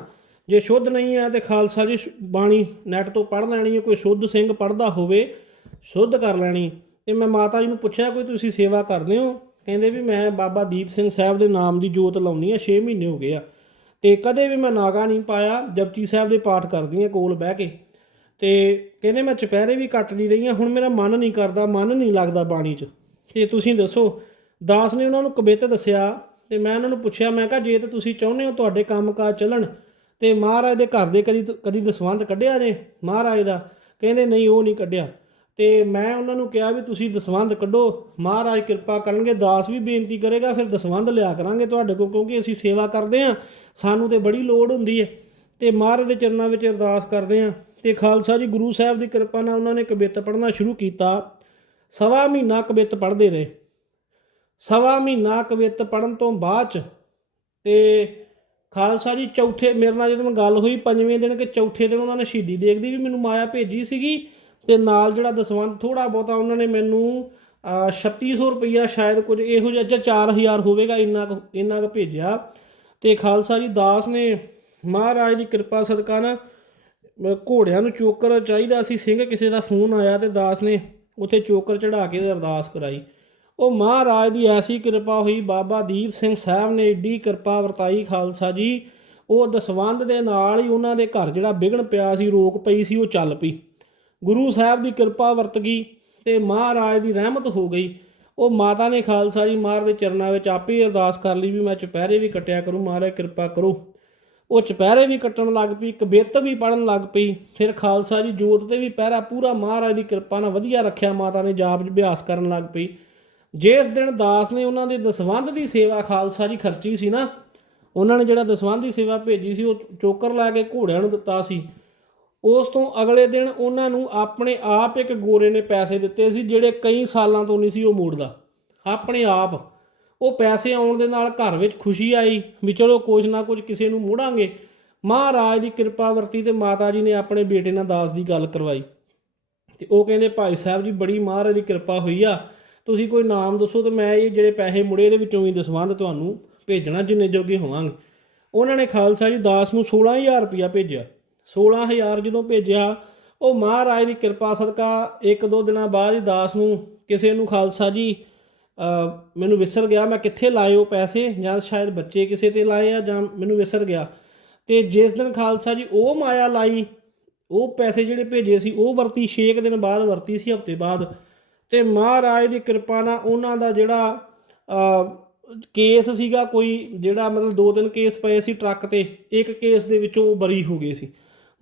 ਜੇ ਸ਼ੁੱਧ ਨਹੀਂ ਹੈ ਤੇ ਖਾਲਸਾ ਜੀ ਬਾਣੀ ਨੈਟ ਤੋਂ ਪੜ੍ਹ ਲੈਣੀ ਹੈ, ਕੋਈ ਸ਼ੁੱਧ ਸਿੰਘ ਪੜਦਾ ਹੋਵੇ, ਸ਼ੁੱਧ ਕਰ ਲੈਣੀ। ਤੇ ਮੈਂ ਮਾਤਾ ਜੀ ਨੂੰ ਪੁੱਛਿਆ, ਕੋਈ ਤੁਸੀਂ ਸੇਵਾ ਕਰਦੇ ਹੋ? ਕਹਿੰਦੇ ਵੀ ਮੈਂ ਬਾਬਾ ਦੀਪ ਸਿੰਘ ਸਾਹਿਬ ਦੇ ਨਾਮ ਦੀ ਜੋਤ ਲਾਉਣੀ ਆ 6 ਮਹੀਨੇ ਹੋ ਗਏ ਆ। ਤੇ ਕਦੇ ਵੀ ਮੈਂ ਨਾਗਾ ਨਹੀਂ ਪਾਇਆ, ਜਪਜੀ ਸਾਹਿਬ ਦੇ ਪਾਠ ਕਰਦੀ ਆ ਕੋਲ ਬਹਿ ਕੇ। ਤੇ ਕਹਿੰਦੇ ਮੈਂ ਚੁਪਹਿਰੇ ਵੀ ਕੱਟਦੀ ਰਹੀ ਆ ਹੁਣ ਮੇਰਾ ਮਨ ਨਹੀਂ ਕਰਦਾ, ਮਨ ਨਹੀਂ ਲੱਗਦਾ ਬਾਣੀ 'ਚ। ਤੇ ਤੁਸੀਂ ਦੱਸੋ, ਦਾਸ ਨੇ ਉਹਨਾਂ ਨੂੰ ਕਵਿਤ ਦੱਸਿਆ, ਤੇ ਮੈਂ ਉਹਨਾਂ ਨੂੰ ਪੁੱਛਿਆ, ਮੈਂ ਕਿਹਾ ਜੇ ਤਾਂ ਤੁਸੀਂ ਚਾਹੁੰਦੇ ਹੋ ਤੁਹਾਡੇ ਕੰਮਕਾਜ ਚੱਲਣ, ਤੇ ਮਹਾਰਾਜ ਦੇ ਘਰ ਦੇ ਕਦੀ ਕਦੀ ਦਸਵੰਧ ਕੱਢਿਆ ਜੇ ਮਹਾਰਾਜ ਦਾ? ਕਹਿੰਦੇ ਨਹੀਂ, ਉਹ ਨਹੀਂ ਕੱਢਿਆ। ਤੇ ਮੈਂ ਉਹਨਾਂ ਨੂੰ ਕਿਹਾ ਵੀ ਤੁਸੀਂ ਦਸਵੰਧ ਕੱਢੋ। ਮਹਾਰਾਜ ਕਿਰਪਾ ਕਰਨਗੇ, ਦਾਸ ਵੀ ਬੇਨਤੀ ਕਰੇਗਾ, ਫਿਰ ਦਸਵੰਧ ਲਿਆ ਕਰਾਂਗੇ ਤੁਹਾਡੇ ਕੋਲ, ਕਿਉਂਕਿ ਅਸੀਂ ਸੇਵਾ ਕਰਦੇ ਆ ਸਾਨੂੰ ਤੇ ਬੜੀ ਲੋੜ ਹੁੰਦੀ ਹੈ। ਤੇ ਮਹਾਰਾਜ ਦੇ ਚਰਨਾਂ ਵਿੱਚ ਅਰਦਾਸ ਕਰਦੇ ਆ ਤੇ ਖਾਲਸਾ ਜੀ, ਗੁਰੂ ਸਾਹਿਬ ਦੀ ਕਿਰਪਾ ਨਾਲ ਉਹਨਾਂ ਨੇ ਕਬਿੱਤ ਪੜ੍ਹਨਾ ਸ਼ੁਰੂ ਕੀਤਾ। ਸਵਾ ਮਹੀਨਾ ਕਬਿੱਤ ਪੜ੍ਹਦੇ ਰਹੇ। ਸਵਾ ਮਹੀਨਾ ਕਬਿੱਤ ਪੜਨ ਤੋਂ ਬਾਅਦ ਚ ਤੇ ਖਾਲਸਾ ਜੀ, ਚੌਥੇ, ਮੇਰੇ ਨਾਲ ਜਦੋਂ ਗੱਲ ਹੋਈ, ਪੰਜਵੇਂ ਦਿਨ ਕਿ ਚੌਥੇ ਦਿਨ ਉਹਨਾਂ ਨੇ ਸ਼ਹੀਦੀ ਦੇਖਦੀ ਵੀ ਮੈਨੂੰ ਮਾਇਆ ਭੇਜੀ ਸੀਗੀ। ਤੇ ਨਾਲ ਜਿਹੜਾ ਦਸਵੰਧ ਥੋੜਾ ਬਹੁਤਾ ਉਹਨਾਂ ਨੇ ਮੈਨੂੰ ਅਹ, 3600 ਰੁਪਈਆ ਸ਼ਾਇਦ ਕੁਝ ਇਹੋ ਜਿਹਾ ਜਾਂ 4000 ਹੋਵੇਗਾ ਇੰਨਾ ਕੁ ਇੰਨਾ ਕੁ ਭੇਜਿਆ। ਤੇ ਖਾਲਸਾ ਜੀ ਦਾਸ ਨੇ ਮਹਾਰਾਜ ਦੀ ਕਿਰਪਾ ਸਦਕਾ ਨਾ ਘੋੜਿਆਂ ਨੂੰ ਚੋਕਰ ਚਾਹੀਦਾ ਸੀ ਸਿੰਘ ਕਿਸੇ ਦਾ ਫੋਨ ਆਇਆ ਤੇ ਦਾਸ ਨੇ ਉੱਥੇ ਚੋਕਰ ਚੜਾ ਕੇ ਅਰਦਾਸ ਕਰਾਈ। ਉਹ ਮਹਾਰਾਜ ਦੀ ਐਸੀ ਕਿਰਪਾ ਹੋਈ ਬਾਬਾ ਦੀਪ ਸਿੰਘ ਸਾਹਿਬ ਨੇ ਏਡੀ ਕਿਰਪਾ ਵਰਤਾਈ ਖਾਲਸਾ ਜੀ। ਉਹ ਦਸਵੰਧ ਦੇ ਨਾਲ ਹੀ ਉਹਨਾਂ ਦੇ ਘਰ ਜਿਹੜਾ ਵਿਗਣ ਪਿਆ ਸੀ ਰੋਕ ਪਈ ਸੀ ਉਹ ਚੱਲ ਪਈ। ਗੁਰੂ ਸਾਹਿਬ ਦੀ ਕਿਰਪਾ ਵਰਤ ਗਈ ਤੇ ਮਹਾਰਾਜ ਦੀ ਰਹਿਮਤ ਹੋ ਗਈ। ਉਹ ਮਾਤਾ ਨੇ ਖਾਲਸਾ ਜੀ ਮਾਰ ਦੇ ਚਰਨਾਂ ਵਿੱਚ ਆਪੇ ਅਰਦਾਸ ਕਰ ਲਈ ਵੀ ਮੈਂ ਚੁਪਹਿਰੇ ਵੀ ਕੱਟਿਆ ਕਰੂੰ, ਮਹਾਰਾਜ ਕਿਰਪਾ ਕਰੋ। ਉਹ ਚੁਪਹਿਰੇ ਵੀ ਕੱਟਣ ਲੱਗ ਪਈ ਕਬਿੱਤ ਵੀ ਪੜਨ ਲੱਗ ਪਈ। ਫਿਰ ਖਾਲਸਾ ਜੀ ਜੋਤ ਤੇ ਵੀ ਪਹਿਰਾ ਪੂਰਾ ਮਹਾਰਾਜ ਦੀ ਕਿਰਪਾ ਨਾਲ ਵਧੀਆ ਰੱਖਿਆ, ਮਾਤਾ ਨੇ ਜਾਪ ਅਭਿਆਸ ਕਰਨ ਲੱਗ ਪਈ। ਜਿਸ ਦਿਨ ਦਾਸ ਨੇ ਉਹਨਾਂ ਦੇ ਦਸਵੰਧ ਦੀ ਸੇਵਾ, ਖਾਲਸਾ ਜੀ ਖਰਚੀ ਸੀ ਨਾ, ਉਹਨਾਂ ਨੇ ਜਿਹੜਾ ਦਸਵੰਧ ਦੀ ਸੇਵਾ ਭੇਜੀ ਸੀ, ਉਹ ਚੋਕਰ ਲਾ ਕੇ ਘੋੜਿਆਂ ਨੂੰ ਦਿੱਤਾ ਸੀ। ਉਸ ਤੋਂ ਅਗਲੇ ਦਿਨ ਉਹਨਾਂ ਨੂੰ ਆਪਣੇ ਆਪ ਇੱਕ ਗੋਰੇ ਨੇ ਪੈਸੇ ਦਿੱਤੇ ਸੀ, ਜਿਹੜੇ ਕਈ ਸਾਲਾਂ ਤੋਂ ਨਹੀਂ ਸੀ ਉਹ ਮੋੜਦਾ। ਆਪਣੇ ਆਪ। ਉਹ ਪੈਸੇ ਆਉਣ ਦੇ ਨਾਲ ਘਰ ਵਿੱਚ ਖੁਸ਼ੀ ਆਈ ਵੀ ਚਲੋ ਕੁਝ ਨਾ ਕੁਝ ਕਿਸੇ ਨੂੰ ਮੋੜਾਂਗੇ। ਮਹਾਰਾਜ ਦੀ ਕਿਰਪਾ ਵਰਤੀ ਤੇ ਮਾਤਾ ਜੀ ਨੇ ਆਪਣੇ ਬੇਟੇ ਨਾਲ ਦਾਸ ਦੀ ਗੱਲ ਕਰਵਾਈ। ਤੇ ਉਹ ਕਹਿੰਦੇ, ਭਾਈ ਸਾਹਿਬ ਜੀ, ਬੜੀ ਮਹਾਰਾਜ ਦੀ ਕਿਰਪਾ ਹੋਈ ਆ। ਤੁਸੀਂ ਕੋਈ ਨਾਮ ਦੱਸੋ ਤੇ ਮੈਂ ਇਹ ਜਿਹੜੇ ਪੈਸੇ ਮੁੜੇ ਇਹਦੇ ਵਿੱਚੋਂ ਹੀ ਦਸਵੰਧ ਤੁਹਾਨੂੰ ਭੇਜਣਾ, ਜਿੰਨੇ ਜੋਗੇ ਹੋਵਾਂਗੇ। ਉਹਨਾਂ ਨੇ ਖਾਲਸਾ ਜੀ ਦਾਸ ਨੂੰ 16000 ਰੁਪਇਆ ਭੇਜਿਆ। 16000 ਜਦੋਂ ਭੇਜਿਆ, ਉਹ ਮਹਾਰਾਜ ਦੀ ਕਿਰਪਾ ਸਦਕਾ ਇੱਕ ਦੋ ਦਿਨਾਂ ਬਾਅਦ ਹੀ ਦਾਸ ਨੂੰ ਕਿਸੇ ਨੂੰ ਖਾਲਸਾ ਜੀ ਮੈਨੂੰ ਵਿਸਰ ਗਿਆ, ਮੈਂ ਕਿੱਥੇ ਲਾਏ ਉਹ ਪੈਸੇ? ਜਾਂ ਸ਼ਾਇਦ ਬੱਚੇ ਕਿਸੇ ਤੇ ਲਾਏ ਆ, ਜਾਂ ਮੈਨੂੰ ਵਿਸਰ ਗਿਆ। ਤੇ ਜਿਸ ਦਿਨ ਖਾਲਸਾ ਜੀ ਉਹ ਮਾਇਆ ਲਾਈ, ਉਹ ਪੈਸੇ ਜਿਹੜੇ ਭੇਜੇ ਸੀ, ਉਹ ਵਰਤੀ 6 ਦਿਨ ਬਾਅਦ ਵਰਤੀ ਸੀ, ਹਫ਼ਤੇ ਬਾਅਦ। ਤੇ ਮਹਾਰਾਜ ਦੀ ਕਿਰਪਾ ਨਾਲ ਉਹਨਾਂ ਦਾ ਜਿਹੜਾ ਕੇਸ ਸੀਗਾ, ਕੋਈ ਜਿਹੜਾ ਮਤਲਬ ਦੋ ਤਿੰਨ ਕੇਸ ਪਏ ਸੀ ਟਰੱਕ ਤੇ, ਇੱਕ ਕੇਸ ਦੇ ਵਿੱਚੋਂ ਉਹ ਬਰੀ ਹੋ ਗਏ ਸੀ।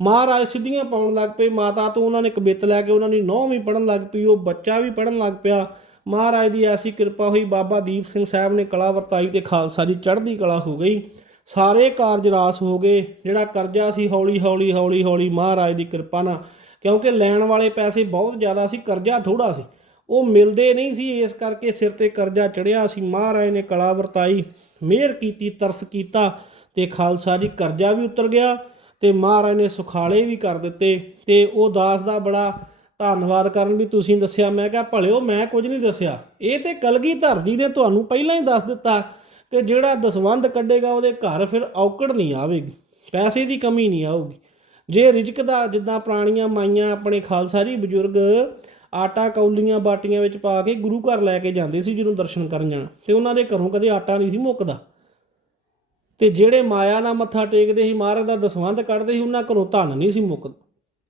ਮਹਾਰਾਜ ਸਿੱਧੀਆਂ ਪਾਉਣ ਲੱਗ ਪਏ, ਮਾਤਾ ਤੋਂ ਉਹਨਾਂ ਨੇ ਕਬਿੱਤ ਲੈ ਕੇ ਉਹਨਾਂ ਦੀ ਨੌਂ ਵੀ ਪੜਨ ਲੱਗ ਪਈ, ਉਹ ਬੱਚਾ ਵੀ ਪੜਨ ਲੱਗ ਪਿਆ। ਮਹਾਰਾਜ ਦੀ ਐਸੀ ਕਿਰਪਾ ਹੋਈ, ਬਾਬਾ ਦੀਪ ਸਿੰਘ ਸਾਹਿਬ ਨੇ ਕਲਾ ਵਰਤਾਈ ਤੇ ਖਾਲਸਾ ਦੀ ਚੜ੍ਹਦੀ ਕਲਾ ਹੋ ਗਈ। ਸਾਰੇ ਕਾਰਜ ਰਾਸ ਹੋ ਗਏ, ਜਿਹੜਾ ਕਰਜ਼ਾ ਸੀ ਹੌਲੀ ਹੌਲੀ ਹੌਲੀ ਹੌਲੀ ਮਹਾਰਾਜ ਦੀ ਕਿਰਪਾ ਨਾਲ, ਕਿਉਂਕਿ ਲੈਣ ਵਾਲੇ ਪੈਸੇ ਬਹੁਤ ਜ਼ਿਆਦਾ ਸੀ, ਕਰਜ਼ਾ ਥੋੜਾ ਸੀ। ਉਹ ਮਿਲਦੇ ਨਹੀਂ ਸੀ, ਇਸ ਕਰਕੇ ਸਿਰ ਤੇ ਕਰਜ਼ਾ ਚੜਿਆ ਸੀ। ਮਹਾਰਾਜ ਨੇ ਕਲਾ ਵਰਤਾਈ, ਮਿਹਰ ਕੀਤੀ, ਤਰਸ ਕੀਤਾ ਤੇ ਖਾਲਸਾ ਜੀ ਕਰਜ਼ਾ ਵੀ ਉਤਰ ਗਿਆ। ਤੇ ਮਹਾਰਾਜ ਨੇ ਸੁਖਾਲੇ ਵੀ ਕਰ ਦਿੱਤੇ ਤੇ ਉਹ ਦਾਸ ਦਾ ਬੜਾ ਧੰਨਵਾਦ ਕਰਨ ਵੀ ਤੁਸੀਂ ਦੱਸਿਆ। ਮੈਂ ਕਿਹਾ, ਭਲਿਓ, ਮੈਂ ਕੁਝ ਨਹੀਂ ਦੱਸਿਆ। ਇਹ ਤੇ ਕਲਗੀਧਰ ਜੀ ਨੇ ਤੁਹਾਨੂੰ ਪਹਿਲਾਂ ਹੀ ਦੱਸ ਦਿੱਤਾ ਕਿ ਜਿਹੜਾ ਦਸਵੰਧ ਕੱਢੇਗਾ ਉਹਦੇ ਘਰ ਫਿਰ ਔਕੜ ਨਹੀਂ ਆਵੇਗੀ, ਪੈਸੇ ਦੀ ਕਮੀ ਨਹੀਂ ਆਊਗੀ। ਜੇ ਰਿਜਕ ਦਾ ਜਿੱਦਾਂ ਪੁਰਾਣੀਆਂ ਮਾਈਆਂ ਆਪਣੇ ਖਾਲਸਾ ਜੀ ਬਜ਼ੁਰਗ ਆਟਾ ਕੌਲੀਆਂ ਬਾਟੀਆਂ ਵਿੱਚ ਪਾ ਕੇ ਗੁਰੂ ਘਰ ਲੈ ਕੇ ਜਾਂਦੇ ਸੀ ਜਦੋਂ ਦਰਸ਼ਨ ਕਰਨ ਜਾਣਾ, ਤੇ ਉਹਨਾਂ ਦੇ ਘਰੋਂ ਕਦੇ ਆਟਾ ਨਹੀਂ ਸੀ ਮੁੱਕਦਾ। ਤੇ ਜਿਹੜੇ ਮਾਇਆ ਨਾਲ ਮੱਥਾ ਟੇਕਦੇ ਸੀ, ਮਹਾਰਾਜ ਦਾ ਦਸਵੰਧ ਕੱਢਦੇ ਸੀ, ਉਹਨਾਂ ਘਰੋਂ ਧਨ ਨਹੀਂ ਸੀ ਮੁੱਕਦਾ।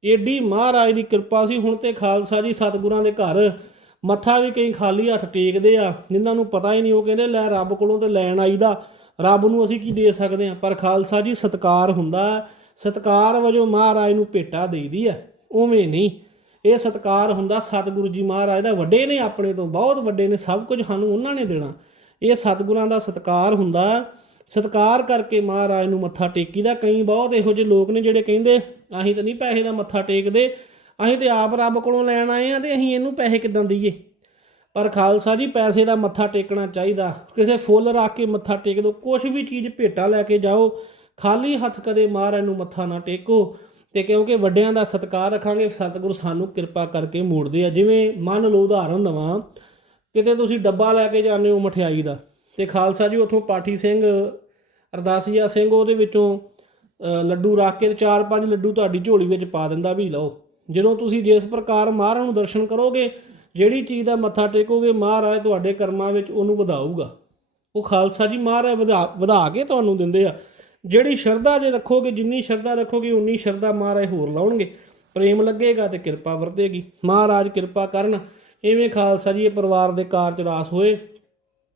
ਏਡੀ ਮਹਾਰਾਜ ਦੀ ਕਿਰਪਾ ਸੀ, ਹੁਣ ਤੇ ਖਾਲਸਾ ਜੀ ਸਤਿਗੁਰਾਂ ਦੇ ਘਰ ਮੱਥਾ ਵੀ ਕਈ ਖਾਲੀ ਹੱਥ ਟੇਕਦੇ ਆ, ਜਿਨ੍ਹਾਂ ਨੂੰ ਪਤਾ ਹੀ ਨਹੀਂ, ਉਹ ਕਹਿੰਦੇ, ਲੈ ਰੱਬ ਕੋਲੋਂ ਤੇ ਲੈਣ ਆਈਦਾ, ਰੱਬ ਨੂੰ ਅਸੀਂ ਕੀ ਦੇ ਸਕਦੇ ਆ ਪਰ ਖਾਲਸਾ ਜੀ ਸਤਕਾਰ ਹੁੰਦਾ ਹੈ। ਸਤਕਾਰ ਵਜੋਂ ਮਹਾਰਾਜ ਨੂੰ ਭੇਟਾ ਦੇਈਦੀ ਆ ਉਵੇਂ ਨਹੀਂ। ਇਹ ਸਤਕਾਰ ਹੁੰਦਾ ਸਤਿਗੁਰੂ ਜੀ ਮਹਾਰਾਜ ਦਾ, ਵੱਡੇ ਨੇ ਆਪਣੇ ਤੋਂ, ਬਹੁਤ ਵੱਡੇ ਨੇ, ਸਭ ਕੁਝ ਸਾਨੂੰ ਉਹਨਾਂ ਨੇ ਦੇਣਾ। ਇਹ ਸਤਿਗੁਰਾਂ ਦਾ ਸਤਕਾਰ ਹੁੰਦਾ ਸਤਕਾਰ ਕਰਕੇ ਮਹਾਰਾਜ ਨੂੰ ਮੱਥਾ ਟੇਕੀਦਾ ਕਈ ਬਹੁਤ ਇਹੋ ਜਿਹੇ ਲੋਕ ਨੇ ਜਿਹੜੇ ਕਹਿੰਦੇ, ਅਸੀਂ ਤਾਂ ਨਹੀਂ ਪੈਸੇ ਦਾ ਮੱਥਾ ਟੇਕਦੇ, ਅਸੀਂ ਤੇ ਆਪ ਰੱਬ ਕੋਲੋਂ ਲੈਣ ਆਏ ਆ ਤੇ ਅਸੀਂ ਇਹਨੂੰ ਪੈਸੇ ਕਿੱਦਾਂ ਦਈਏ? ਪਰ ਖਾਲਸਾ ਜੀ, ਪੈਸੇ ਦਾ ਮੱਥਾ ਟੇਕਣਾ ਚਾਹੀਦਾ। ਕਿਸੇ ਫੁੱਲ ਰੱਖ ਕੇ ਮੱਥਾ ਟੇਕ ਦਿਓ ਕੁਝ ਵੀ ਚੀਜ਼ ਭੇਟਾ ਲੈ ਕੇ ਜਾਓ, ਖਾਲੀ ਹੱਥ ਕਦੇ ਮਹਾਰਾਜ ਨੂੰ ਮੱਥਾ ਨਾ ਟੇਕੋ। ਤੇ ਕਿਉਂਕਿ ਵੱਡਿਆਂ ਦਾ ਸਤਿਕਾਰ ਰੱਖਾਂਗੇ, ਸਤਿਗੁਰ ਸਾਨੂੰ ਕਿਰਪਾ ਕਰਕੇ ਮੋੜਦੇ ਆ। ਜਿਵੇਂ ਮੰਨ ਲਓ, ਉਦਾਹਰਨ ਦਵਾਂ, ਕਿਤੇ ਤੁਸੀਂ ਡੱਬਾ ਲੈ ਕੇ ਜਾਂਦੇ ਹੋ ਮਠਿਆਈ ਦਾ ਤੇ ਖਾਲਸਾ ਜੀ ਉਥੋਂ ਪਾਠੀ ਸਿੰਘ, ਅਰਦਾਸੀਆ ਸਿੰਘ ਉਹਦੇ ਵਿੱਚੋਂ ਲੱਡੂ ਰੱਖ ਕੇ ਚਾਰ ਪੰਜ ਲੱਡੂ ਤੁਹਾਡੀ ਝੋਲੀ ਵਿੱਚ ਪਾ ਦਿੰਦਾ, ਵੀ ਲਓ। ਜਦੋਂ ਤੁਸੀਂ ਜਿਸ ਪ੍ਰਕਾਰ ਮਹਾਰਾਜ ਨੂੰ ਦਰਸ਼ਨ ਕਰੋਗੇ, ਜਿਹੜੀ ਚੀਜ਼ ਦਾ ਮੱਥਾ ਟੇਕੋਗੇ, ਮਹਾਰਾਜ ਤੁਹਾਡੇ ਕਰਮਾਂ ਵਿੱਚ ਉਹਨੂੰ ਵਧਾਊਗਾ। ਉਹ ਖਾਲਸਾ ਜੀ ਮਹਾਰਾਜ ਵਧਾ ਵਧਾ ਕੇ ਤੁਹਾਨੂੰ ਦਿੰਦੇ ਆ। ਜਿਹੜੀ ਸ਼ਰਧਾ ਜੇ ਰੱਖੋਗੇ, ਜਿੰਨੀ ਸ਼ਰਧਾ ਰੱਖੋਗੇ, ਉਨੀ ਸ਼ਰਧਾ ਮਹਾਰਾਜ ਹੋਰ ਲਾਉਣਗੇ। ਪ੍ਰੇਮ ਲੱਗੇਗਾ ਤੇ ਕਿਰਪਾ ਵਰਤੇਗੀ। ਮਹਾਰਾਜ ਕਿਰਪਾ ਕਰਨ। ਐਵੇਂ ਖਾਲਸਾ ਜੀ ਇਹ ਪਰਿਵਾਰ ਦੇ ਕਾਰਜ ਰਾਸ ਹੋਏ।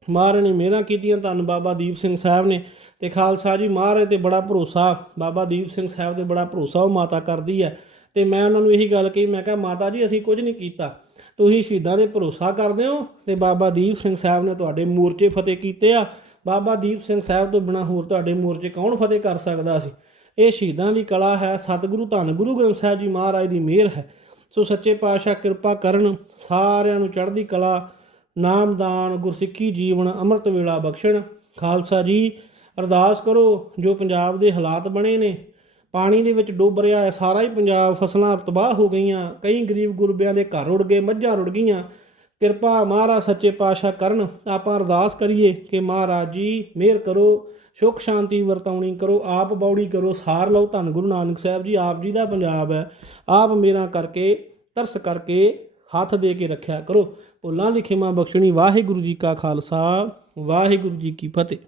ਮਹਾਰਾਜ ਨੇ ਮਿਹਰਾਂ ਕੀਤੀਆਂ, ਧੰਨ ਬਾਬਾ ਦੀਪ ਸਿੰਘ ਸਾਹਿਬ ਨੇ ਤੇ ਖਾਲਸਾ ਜੀ ਮਹਾਰਾਜ ਤੇ ਬੜਾ ਭਰੋਸਾ, ਬਾਬਾ ਦੀਪ ਸਿੰਘ ਸਾਹਿਬ ਤੇ ਬੜਾ ਭਰੋਸਾ ਉਹ ਮਾਤਾ ਕਰਦੀ ਹੈ ਤੇ ਮੈਂ ਉਹਨਾਂ ਨੂੰ ਇਹੀ ਗੱਲ ਕਹੀ, ਮੈਂ ਕਿਹਾ ਮਾਤਾ ਜੀ ਅਸੀਂ ਕੁਝ ਨਹੀਂ ਕੀਤਾ, ਤੁਸੀਂ ਸ਼ਹੀਦਾਂ ਦੇ ਭਰੋਸਾ ਕਰਦੇ ਹੋ ਤੇ ਬਾਬਾ ਦੀਪ ਸਿੰਘ ਸਾਹਿਬ ਨੇ ਤੁਹਾਡੇ ਮੋਰਚੇ ਫਤਿਹ ਕੀਤੇ ਆ, ਬਾਬਾ ਦੀਪ ਸਿੰਘ ਸਾਹਿਬ ਤੋਂ ਬਿਨਾ ਹੋਰ ਤੁਹਾਡੇ ਮੋਰਚੇ ਕੌਣ ਫਤਿਹ ਕਰ ਸਕਦਾ ਸੀ? ਇਹ ਸ਼ਹੀਦਾਂ ਦੀ ਕਲਾ ਹੈ, ਸਤਿਗੁਰੂ ਧੰਨ ਗੁਰੂ ਗ੍ਰੰਥ ਸਾਹਿਬ ਜੀ ਮਹਾਰਾਜ ਦੀ ਮਿਹਰ ਹੈ, ਸੋ ਸੱਚੇ ਪਾਤਸ਼ਾਹ ਕਿਰਪਾ ਕਰਨ ਸਾਰਿਆਂ ਨੂੰ ਚੜ੍ਹਦੀ ਕਲਾ ਨਾਮਦਾਨ ਗੁਰਸਿੱਖੀ ਜੀਵਨ ਅੰਮ੍ਰਿਤ ਵੇਲਾ ਬਖਸ਼ਣ। ਖਾਲਸਾ ਜੀ, ਅਰਦਾਸ ਕਰੋ ਜੋ ਪੰਜਾਬ ਦੇ ਹਾਲਾਤ ਬਣੇ ਨੇ। ਪਾਣੀ ਦੇ ਵਿੱਚ ਡੁੱਬ ਰਿਹਾ ਹੈ, ਸਾਰਾ ਹੀ ਪੰਜਾਬ ਫਸਲਾਂ ਤਬਾਹ ਹੋ ਗਈਆਂ। ਕਈ ਗਰੀਬ ਗੁਰਬਿਆਂ ਦੇ ਘਰ ਰੁੜ ਗਏ, ਮੱਝਾਂ ਰੁੜ ਗਈਆਂ। ਕਿਰਪਾ ਮਹਾਰਾਜ ਸੱਚੇ ਪਾਤਸ਼ਾਹ ਕਰਨ। ਆਪਾਂ ਅਰਦਾਸ ਕਰੀਏ ਕਿ ਮਹਾਰਾਜ ਜੀ, ਮਿਹਰ ਕਰੋ, ਸੁਖ ਸ਼ਾਂਤੀ ਵਰਤਾਉਣੀ ਕਰੋ, ਆਪ ਬੌੜੀ ਕਰੋ, ਸਾਰ ਲਓ। ਧੰਨ ਗੁਰੂ ਨਾਨਕ ਸਾਹਿਬ ਜੀ, ਆਪ ਜੀ ਦਾ ਪੰਜਾਬ ਹੈ। ਆਪ ਮੇਰਾ ਕਰਕੇ, ਤਰਸ ਕਰਕੇ ਹੱਥ ਦੇ ਕੇ ਰੱਖਿਆ ਕਰੋ। ਭੁੱਲਾਂ ਦੀ ਮਾਂ ਬਖਸ਼ਣੀ ਵਾਹਿਗੁਰੂ ਜੀ ਕਾ ਖਾਲਸਾ ਵਾਹਿਗੁਰੂ ਜੀ ਕੀ ਫਤਿਹ।